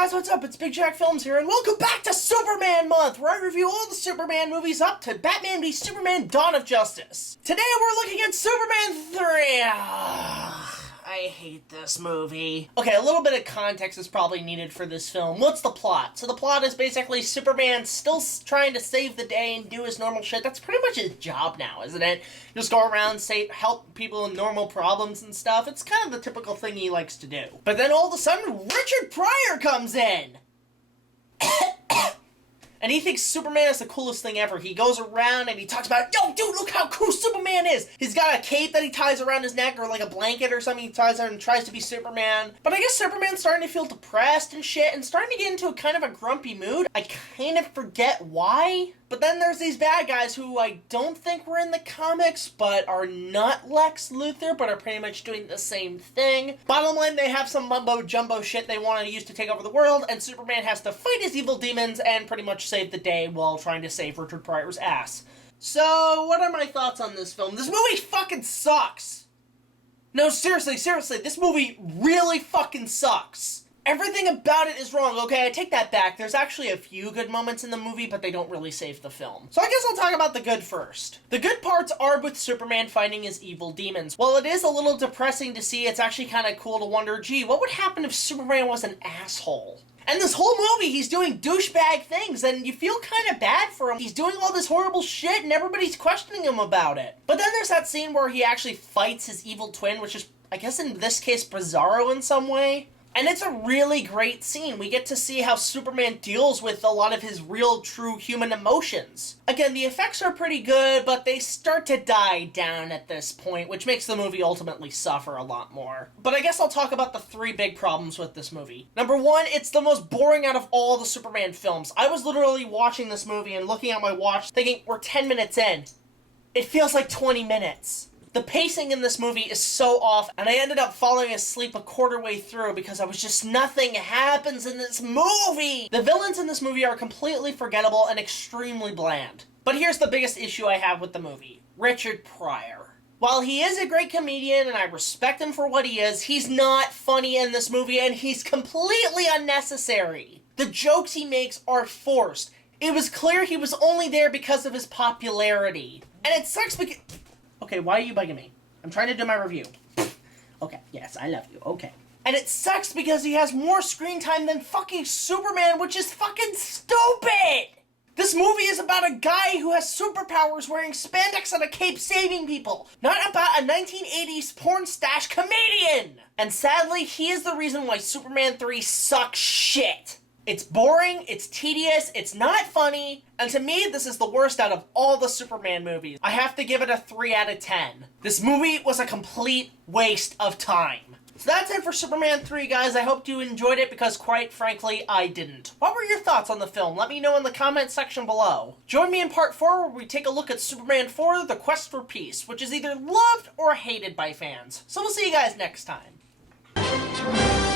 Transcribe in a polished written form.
guys, what's up? It's BigJackFilms here, and welcome back to Superman Month, where I review all the Superman movies up to Batman v Superman: Dawn of Justice. Today we're looking at Superman 3. I hate this movie. Okay, a little bit of context is probably needed for this film. What's the plot? So the plot is basically Superman still trying to save the day and do his normal shit. That's pretty much his job now, isn't it? Just go around, help people in normal problems and stuff. It's kind of the typical thing he likes to do. But then all of a sudden, Richard Pryor comes in! And he thinks Superman is the coolest thing ever. He goes around and he talks about, yo, dude, look how cool Superman is! He's got a cape that he ties around his neck, or like a blanket or something he ties around and tries to be Superman. But I guess Superman's starting to feel depressed and shit, and starting to get into a kind of a grumpy mood. I kind of forget why. But then there's these bad guys who I don't think were in the comics, but are not Lex Luthor, but are pretty much doing the same thing. Bottom line, they have some mumbo-jumbo shit they want to use to take over the world, and Superman has to fight his evil demons and pretty much save the day while trying to save Richard Pryor's ass. So, what are my thoughts on this film? This movie fucking sucks! No, seriously, this movie really fucking sucks. Everything about it is wrong, okay? I take that back. There's actually a few good moments in the movie, but they don't really save the film. So I guess I'll talk about the good first. The good parts are with Superman fighting his evil demons. While it is a little depressing to see, it's actually kind of cool to wonder, gee, what would happen if Superman was an asshole? And this whole movie, he's doing douchebag things, and you feel kind of bad for him. He's doing all this horrible shit, and everybody's questioning him about it. But then there's that scene where he actually fights his evil twin, which is, I guess in this case, Bizarro in some way. And it's a really great scene. We get to see how Superman deals with a lot of his real, true human emotions. Again, the effects are pretty good, but they start to die down at this point, which makes the movie ultimately suffer a lot more. But I guess I'll talk about the three big problems with this movie. Number one, it's the most boring out of all the Superman films. I was literally watching this movie and looking at my watch thinking, we're 10 minutes in. It feels like 20 minutes. The pacing in this movie is so off, and I ended up falling asleep a quarter way through because nothing happens in this movie! The villains in this movie are completely forgettable and extremely bland. But here's the biggest issue I have with the movie. Richard Pryor. While he is a great comedian and I respect him for what he is, he's not funny in this movie and he's completely unnecessary. The jokes he makes are forced. It was clear he was only there because of his popularity. And it sucks because... Okay, why are you bugging me? I'm trying to do my review. Okay, yes, I love you, okay. And it sucks because he has more screen time than fucking Superman, which is fucking stupid! This movie is about a guy who has superpowers wearing spandex and a cape saving people, not about a 1980s porn stash comedian! And sadly, he is the reason why Superman 3 sucks shit. It's boring, it's tedious, it's not funny, and to me, this is the worst out of all the Superman movies. I have to give it a 3 out of 10. This movie was a complete waste of time. So that's it for Superman 3, guys. I hope you enjoyed it because, quite frankly, I didn't. What were your thoughts on the film? Let me know in the comment section below. Join me in part 4 where we take a look at Superman 4, The Quest for Peace, which is either loved or hated by fans. So we'll see you guys next time.